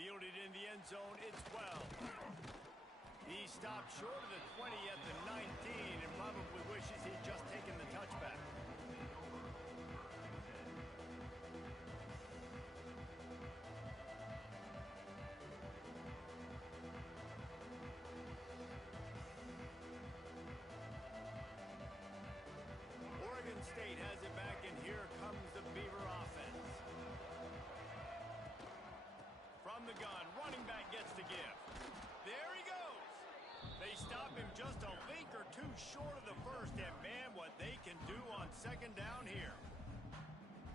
Fielded in the end zone, it's 12. He stopped short of the 20 at the 19 and probably wishes he'd just taken the touchback. Oregon State has it back, and here comes the Beaver offense. From the gun, running back gets the give. There he goes. They stop him just a link or two short of the first, and man, what they can do on second down here.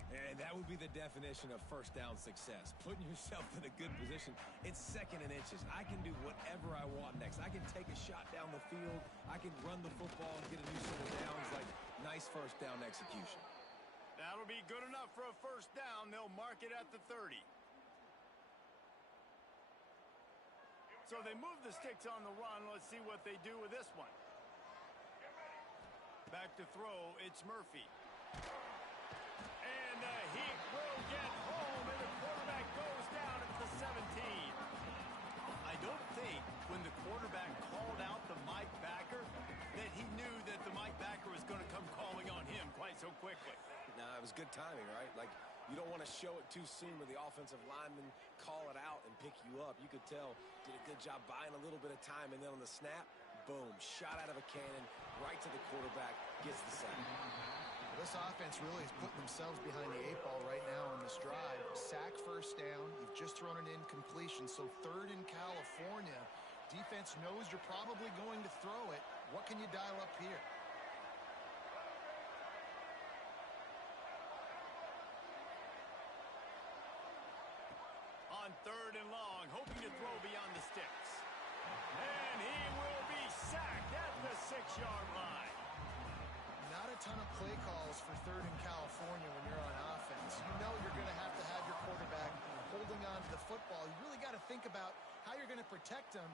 And that would be the definition of first down success. Putting yourself in a good position. It's second and inches. I can do whatever I want next. I can take a shot down the field. I can run the football and get a new set of downs. Like, nice first down execution. That'll be good enough for a first down. They'll mark it at the 30. So they move the sticks on the run. Let's see what they do with this one. Back to throw, it's Murphy. And he will get home, and the quarterback goes down at the 17. I don't think when the quarterback called out the Mike backer that he knew that the Mike backer was going to come calling on him quite so quickly. No, it was good timing, right? Like, you don't want to show it too soon with the offensive lineman call it out and pick you up. You could tell, did a good job buying a little bit of time, and then on the snap, boom, shot out of a cannon, right to the quarterback, gets the sack. This offense really is putting themselves behind the 8 ball right now on this drive. Sack, first down. You've just thrown an incompletion, so third in California. Defense knows you're probably going to throw it. What can you dial up here? On third and long, hoping to throw beyond the sticks. And he will be sacked at the 6-yard line. Not a ton of play calls for third in California when you're on offense. You know you're going to have your quarterback holding on to the football. You really got to think about how you're going to protect him.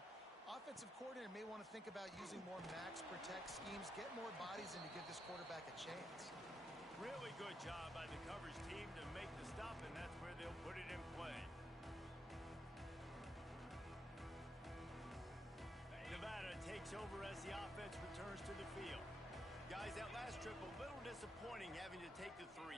Offensive coordinator may want to think about using more max protect schemes, get more bodies in to give this quarterback a chance. Really good job by the coverage team to make the stop, and that's where they'll put it in play. Nevada takes over as the offense returns to the field. Guys, that last trip, a little disappointing having to take the 3.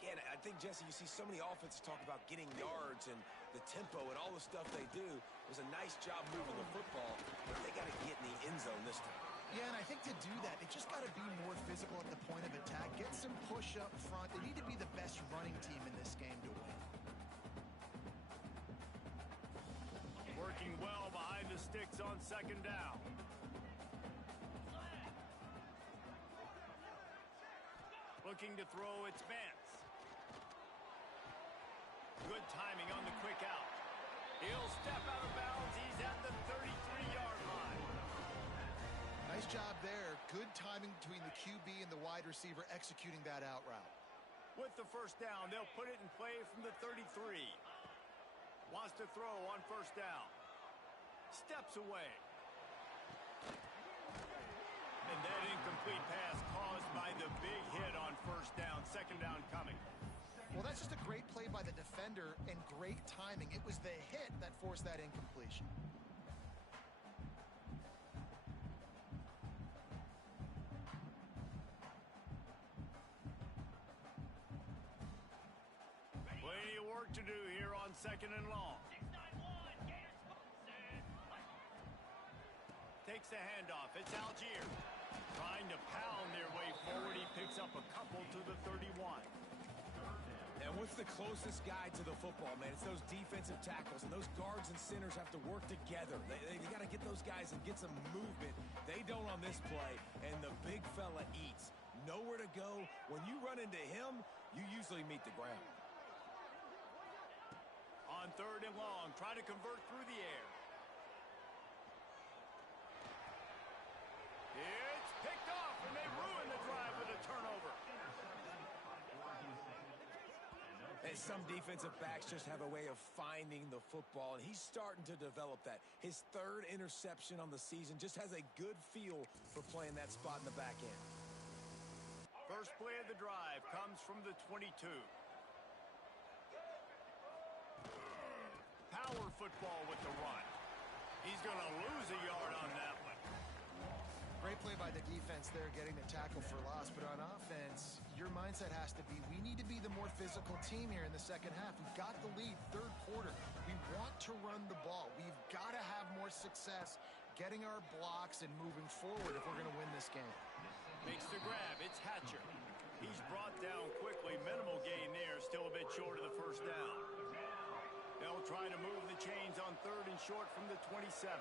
Yeah, and I think, Jesse, you see so many offenses talk about getting yards and the tempo and all the stuff they do. It was a nice job moving the football, but they got to get in the end zone this time. Yeah, and I think to do that, it just got to be more physical at the point of attack. Get some push up front. They need to be the best running team in this game to win. Working well behind the sticks on second down. Looking to throw, it's Vance. Good timing on the quick out. He'll step out of bounds. He's at the 33-yard line. Nice job there. Good timing between the QB and the wide receiver executing that out route. With the first down, they'll put it in play from the 33. Wants to throw on first down. Steps away. And that incomplete pass caused by the big hit on first down. Second down coming. Well, that's just a great play by the defender and great timing. It was the hit that forced that incompletion. Plenty of work to do here on second and long. Takes the handoff. It's Algier. Trying to pound their way forward. He picks up a couple to the 31. And what's the closest guy to the football, man? It's those defensive tackles, and those guards and centers have to work together. They got to get those guys and get some movement. They don't on this play, and the big fella eats. Nowhere to go. When you run into him, you usually meet the ground. On third and long, try to convert through the air. It's picked off, and they ruin the drive with a turnover. And some defensive backs just have a way of finding the football, and he's starting to develop that. His third interception on the season, just has a good feel for playing that spot in the back end. First play of the drive comes from the 22. Power power football with the run. He's going to lose a yard on that one. Great play by the defense there, getting the tackle for loss. But on offense, your mindset has to be, we need to be the more physical team here in the second half. We've got the lead, third quarter. We want to run the ball. We've got to have more success getting our blocks and moving forward if we're going to win this game. Makes the grab. It's Hatcher. He's brought down quickly. Minimal gain there. Still a bit short of the first down. They'll try to move the chains on third and short from the 27.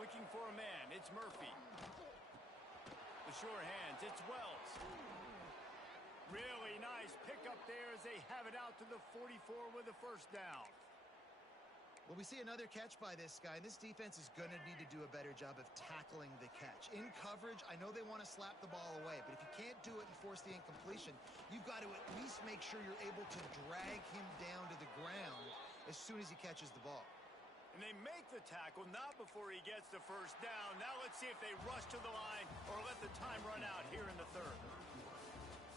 Looking for a man. It's Murphy. The sure hands. It's Wells. Really nice pickup there as they have it out to the 44 with a first down. Well, we see another catch by this guy, and this defense is going to need to do a better job of tackling the catch. In coverage, I know they want to slap the ball away, but if you can't do it and force the incompletion, you've got to at least make sure you're able to drag him down to the ground as soon as he catches the ball. And they make the tackle, not before he gets the first down. Now let's see if they rush to the line or let the time run out here in the third.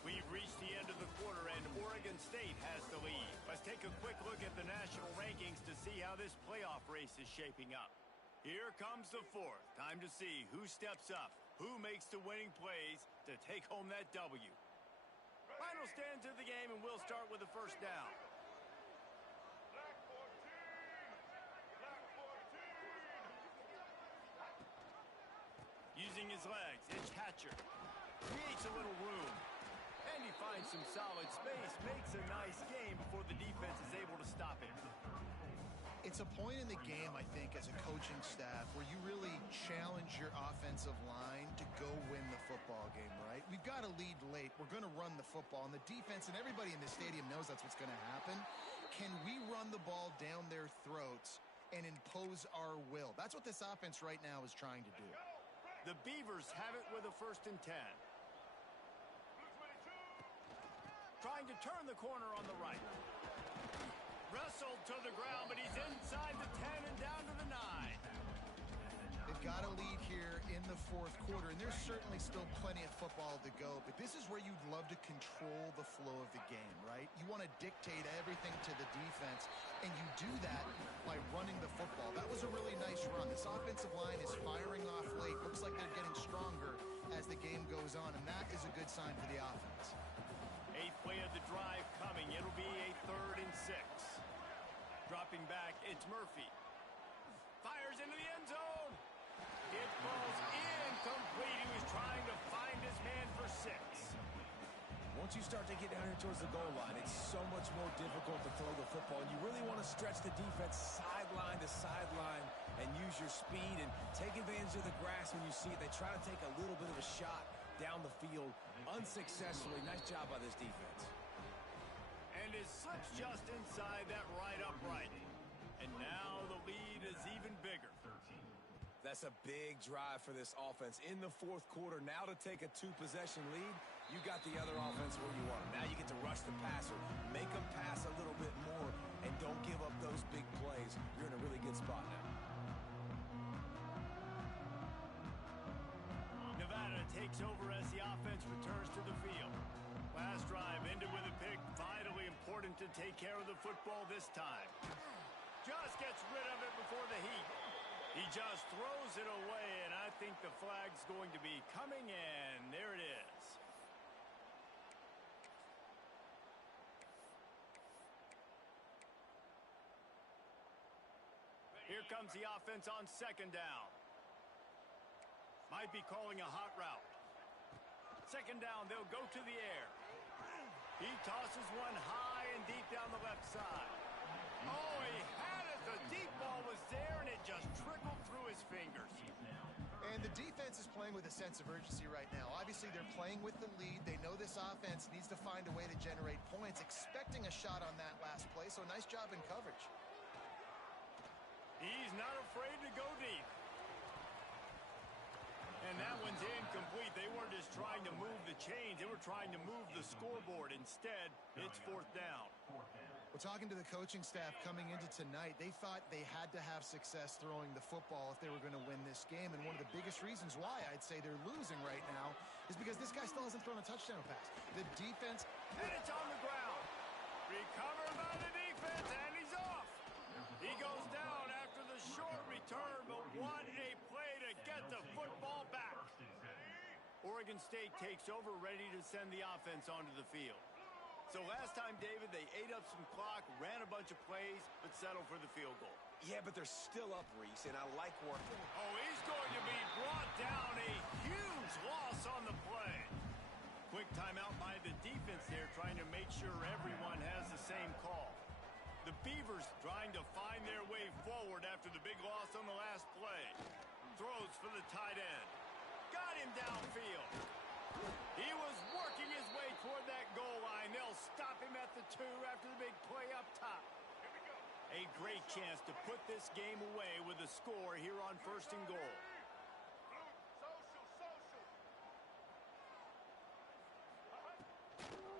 We've reached the end of the quarter, and Oregon State has the lead. Let's take a quick look at the national rankings to see how this playoff race is shaping up. Here comes the fourth. Time to see who steps up, who makes the winning plays to take home that W. Final stands of the game, and we'll start with the first down. Using his legs, it's Hatcher. Creates a little room. And he finds some solid space. Makes a nice game before the defense is able to stop him. It's a point in the game, I think, as a coaching staff where you really challenge your offensive line to go win the football game, right? We've got to lead late. We're going to run the football. And the defense and everybody in the stadium knows that's what's going to happen. Can we run the ball down their throats and impose our will? That's what this offense right now is trying to do. The Beavers have it with a 1st and 10. Trying to turn the corner on the right. Wrestled to the ground, but he's inside the 10 and down to the 9. They've got a lead here in the fourth quarter, and there's certainly still plenty of football to go, but this is where you'd love to control the flow of the game, right? You want to dictate everything to the defense, and you do that by running the football. That was a really nice run. This offensive line is firing off late. Looks like they're getting stronger as the game goes on, and that is a good sign for the offense. 8th play of the drive coming. It'll be a 3rd and 6. Dropping back, it's Murphy. Fires into the end zone. It falls incomplete. He was trying to find his man for 6. Once you start to get down here towards the goal line, it's so much more difficult to throw the football. And you really want to stretch the defense sideline to sideline and use your speed and take advantage of the grass when you see it. They try to take a little bit of a shot down the field unsuccessfully. Nice job by this defense. And it slips just inside that right upright. And now the lead is even bigger. That's a big drive for this offense in the fourth quarter. Now to take a 2-possession lead, you got the other offense where you want them. Now you get to rush the passer, make them pass a little bit more, and don't give up those big plays. You're in a really good spot now. Nevada takes over as the offense returns to the field. Last drive ended with a pick. Vitally important to take care of the football this time. Just gets rid of it before the heat. He just throws it away, and I think the flag's going to be coming in. There it is. Here comes the offense on 2nd down. Might be calling a hot route. 2nd down, they'll go to the air. He tosses one high and deep down the left side. Oh, he had it. The deep ball was there, and it just trickled through his fingers. And the defense is playing with a sense of urgency right now. Obviously, they're playing with the lead. They know this offense needs to find a way to generate points, expecting a shot on that last play, so nice job in coverage. He's not afraid to go deep. And that one's incomplete. They weren't just trying to move the chains. They were trying to move the scoreboard. Instead, it's 4th down. Well, talking to the coaching staff coming into tonight, they thought they had to have success throwing the football if they were going to win this game. And one of the biggest reasons why I'd say they're losing right now is because this guy still hasn't thrown a touchdown pass. The defense... And it's on the ground. Recovered by the defense, and he's off. He goes down after the short return, but what a play to get the football back. Oregon State takes over, ready to send the offense onto the field. So last time, David, they ate up some clock, ran a bunch of plays, but settled for the field goal. Yeah, but they're still up, Reese, and I like working. Oh, he's going to be brought down. A huge loss on the play. Quick timeout by the defense there, trying to make sure everyone has the same call. The Beavers trying to find their way forward after the big loss on the last play. Throws for the tight end. Got him downfield. He was working his way toward that goal line. They'll stop him at the 2 after the big play up top. A great chance to put this game away with a score here on 1st and goal.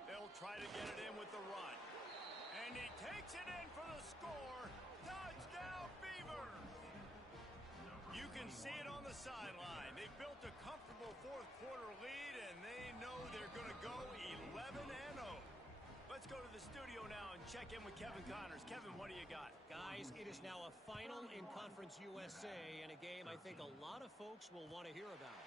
They'll try to get it in with the run. And he takes it in for the score. Touchdown, Beavers! You can see it on the sideline. They built a comfortable 4th quarter lead, and they know they're going to go 11-0. Let's go to the studio now and check in with Kevin Connors. Kevin, what do you got? Guys, it is now a final in Conference USA and a game I think a lot of folks will want to hear about.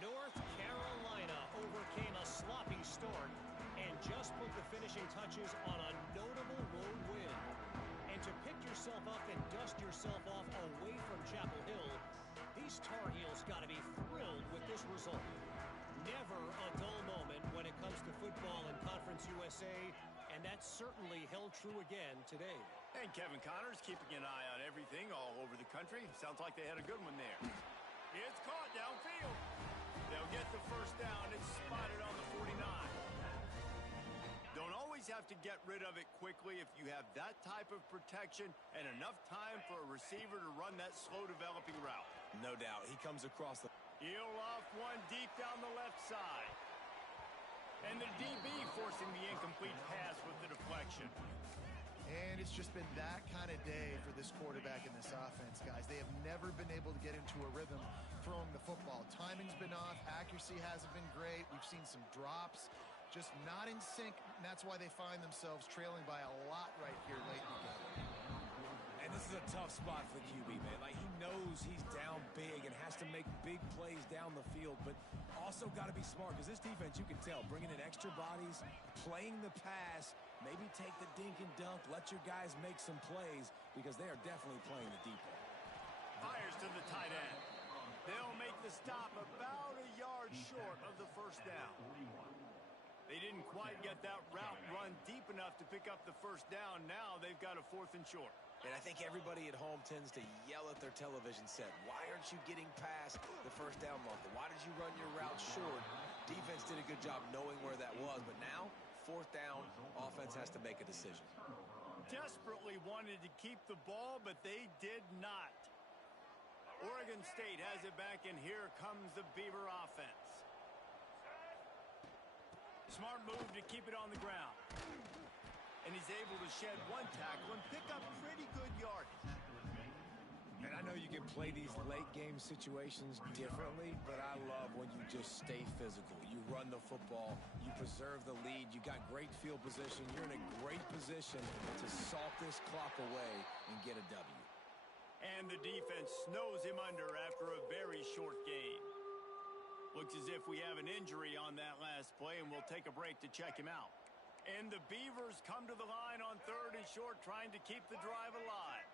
North Carolina overcame a sloppy start and just put the finishing touches on a notable road win. And to pick yourself up and dust yourself off away from Chapel Hill, these Tar Heels got to be thrilled with this result. Never a dull moment when it comes to football in Conference USA, and that certainly held true again today. And Kevin Connors keeping an eye on everything all over the country. Sounds like they had a good one there. It's caught downfield. They'll get the first down. It's spotted on the 49. Don't always have to get rid of it quickly if you have that type of protection and enough time for a receiver to run that slow developing route. No doubt. He comes across the... He'll off one deep down the left side. And the DB forcing the incomplete pass with the deflection. And it's just been that kind of day for this quarterback and this offense, guys. They have never been able to get into a rhythm throwing the football. Timing's been off. Accuracy hasn't been great. We've seen some drops. Just not in sync. And that's why they find themselves trailing by a lot right here late in the game. And this is a tough spot for the QB, man. Like, he knows he's down big and has to make big plays down the field, but also got to be smart because this defense, you can tell, bringing in extra bodies, playing the pass, maybe take the dink and dunk, let your guys make some plays because they are definitely playing the deep ball. Fires to the tight end. They'll make the stop about a yard short of the first down. They didn't quite get that route run deep enough to pick up the first down. Now they've got a 4th and short. And I think everybody at home tends to yell at their television set, why aren't you getting past the first down marker? Why did you run your route short? Defense did a good job knowing where that was, but now, 4th down, offense has to make a decision. Desperately wanted to keep the ball, but they did not. Oregon State has it back, and here comes the Beaver offense. Smart move to keep it on the ground. And he's able to shed one tackle and pick up pretty good yardage. And I know you can play these late game situations differently, but I love when you just stay physical. You run the football, you preserve the lead, you got great field position, you're in a great position to salt this clock away and get a W. And the defense snows him under after a very short game. Looks as if we have an injury on that last play, and we'll take a break to check him out. And the Beavers come to the line on 3rd and short, trying to keep the drive alive.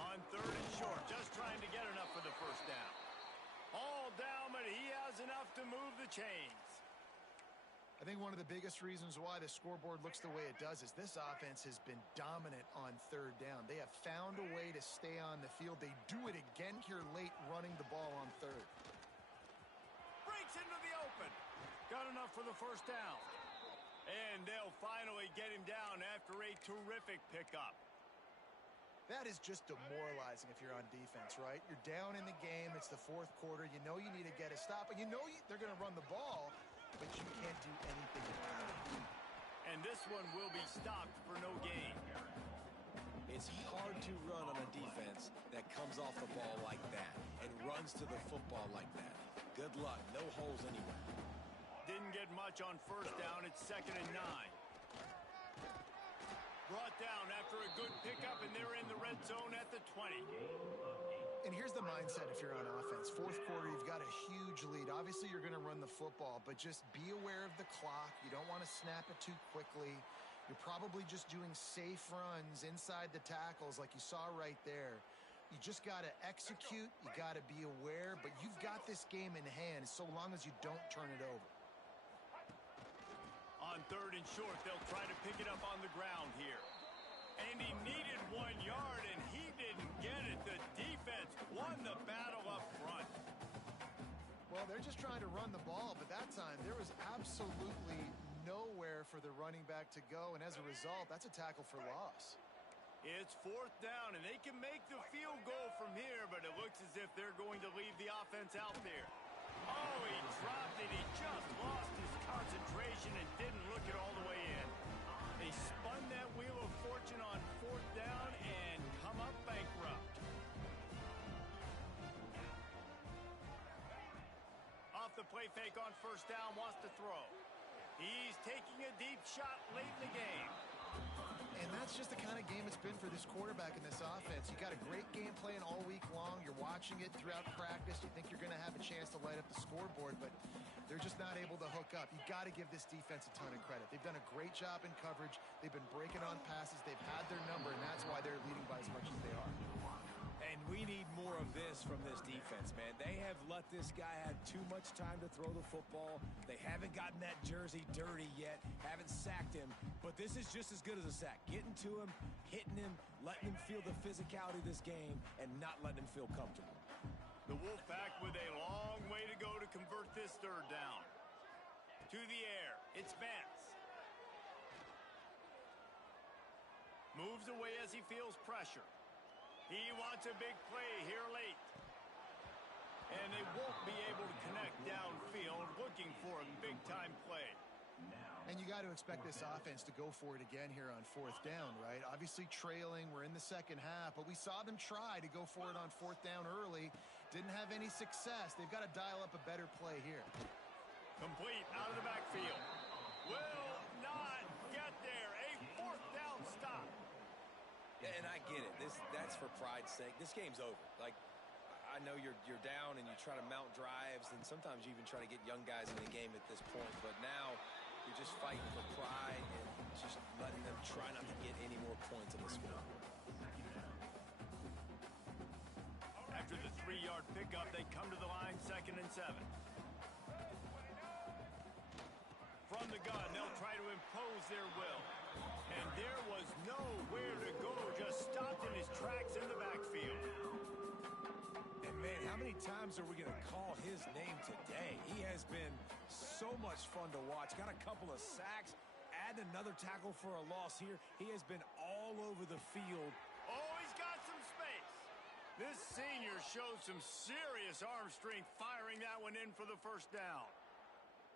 On 3rd and short, just trying to get enough for the first down. All down, but he has enough to move the chains. I think one of the biggest reasons why the scoreboard looks the way it does is this offense has been dominant on 3rd down. They have found a way to stay on the field. They do it again here late, running the ball on 3rd. Breaks into the open. Got enough for the first down. And they'll finally get him down after a terrific pickup. That is just demoralizing if you're on defense, right? You're down in the game. It's the 4th quarter. You know you need to get a stop, and you know they're going to run the ball, but you can't do anything about it. And this one will be stopped for no gain. It's hard to run on a defense that comes off the ball like that and runs to the football like that. Good luck. No holes anywhere. Didn't get much on first down. It's 2nd and 9. brought down after a good pickup, and they're in the red zone at the 20. And here's the mindset if you're on offense. Fourth quarter, you've got a huge lead. Obviously, you're going to run the football, but just be aware of the clock. You don't want to snap it too quickly. You're probably just doing safe runs inside the tackles like you saw right there. You just got to execute. You got to be aware, but you've got this game in hand so long as you don't turn it over. On third and short, they'll try to pick it up on the ground here. And he needed 1 yard, and he didn't get it. The defense won the battle up front. Well, they're just trying to run the ball, but that time there was absolutely nowhere for the running back to go, and as a result, that's a tackle for loss. It's fourth down, and they can make the field goal from here, but it looks as if they're going to leave the offense out there. Oh, he dropped it. He just lost his concentration and didn't look it all the way in. They spun that wheel of fortune on fourth down and come up bankrupt. Off the play fake on first down, wants to throw. He's taking a deep shot late in the game. And that's just the kind of game it's been for this quarterback in this offense. You got a great game plan all week long. You're watching it throughout practice. You think you're going to have a chance to light up the scoreboard, but they're just not able to hook up. You got to give this defense a ton of credit. They've done a great job in coverage. They've been breaking on passes. They've had their number, and that's why they're leading by as much as they are. And we need more of this from this defense, man. They have let this guy have too much time to throw the football. They haven't gotten that jersey dirty yet, haven't sacked him, but this is just as good as a sack. Getting to him, hitting him, letting him feel the physicality of this game, and not letting him feel comfortable. The Wolfpack with a long way to go to convert this third down. To the air, it's Vance. Moves away as he feels pressure. He wants a big play here late. And they won't be able to connect downfield, looking for a big-time play. And you got to expect this offense to go for it again here on fourth down, right? Obviously trailing, we're in the second half, but we saw them try to go for it on fourth down early. Didn't have any success. They've got to dial up a better play here. Complete out of the backfield. Will not get there. A fourth down stop. And I get it. That's for pride's sake. This game's over. Like, I know you're down and you try to mount drives, and sometimes you even try to get young guys in the game at this point. But now you're just fighting for pride and just letting them try not to get any more points on the scoreboard. After the 3-yard pickup, they come to the line, 2nd and 7. From the gun, they'll try to impose their will. And there was nowhere to go, just stopped in his tracks in the backfield. And man, how many times are we going to call his name today? He has been so much fun to watch. Got a couple of sacks, add another tackle for a loss here. He has been all over the field. Oh, he's got some space. This senior showed some serious arm strength firing that one in for the first down.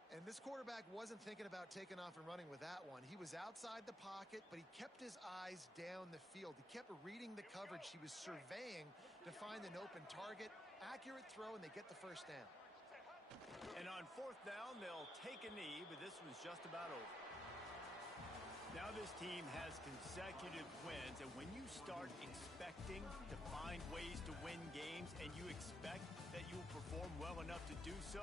And this quarterback wasn't thinking about taking off and running with that one. He was outside the pocket, but he kept his eyes down the field. He kept reading the coverage. He was surveying to find an open target. Accurate throw, and they get the first down. And on fourth down, they'll take a knee, but this one's just about over. Now this team has consecutive wins, and when you start expecting to find ways to win games and you expect that you'll perform well enough to do so,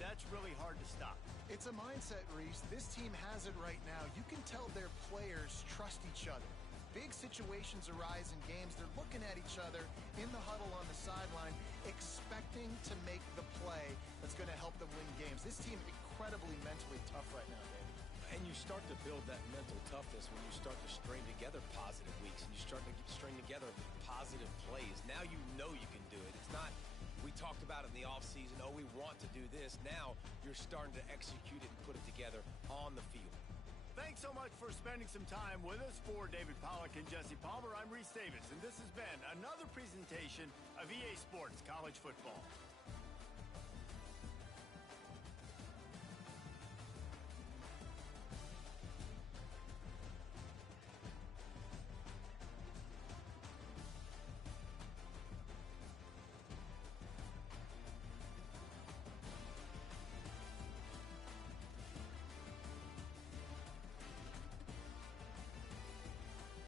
that's really hard to stop. It's a mindset, Reese. This team has it right now. You can tell their players trust each other. Big situations arise in games. They're looking at each other in the huddle on the sideline, expecting to make the play that's going to help them win games. This team incredibly mentally tough right now, David. And you start to build that mental toughness when you start to string together positive weeks and you start to string together positive plays. Now you know you can do it. It's not, we talked about it in the offseason, oh, we want to do this. Now you're starting to execute it and put it together on the field. Thanks so much for spending some time with us. For David Pollack and Jesse Palmer, I'm Reese Davis, and this has been another presentation of EA Sports College Football.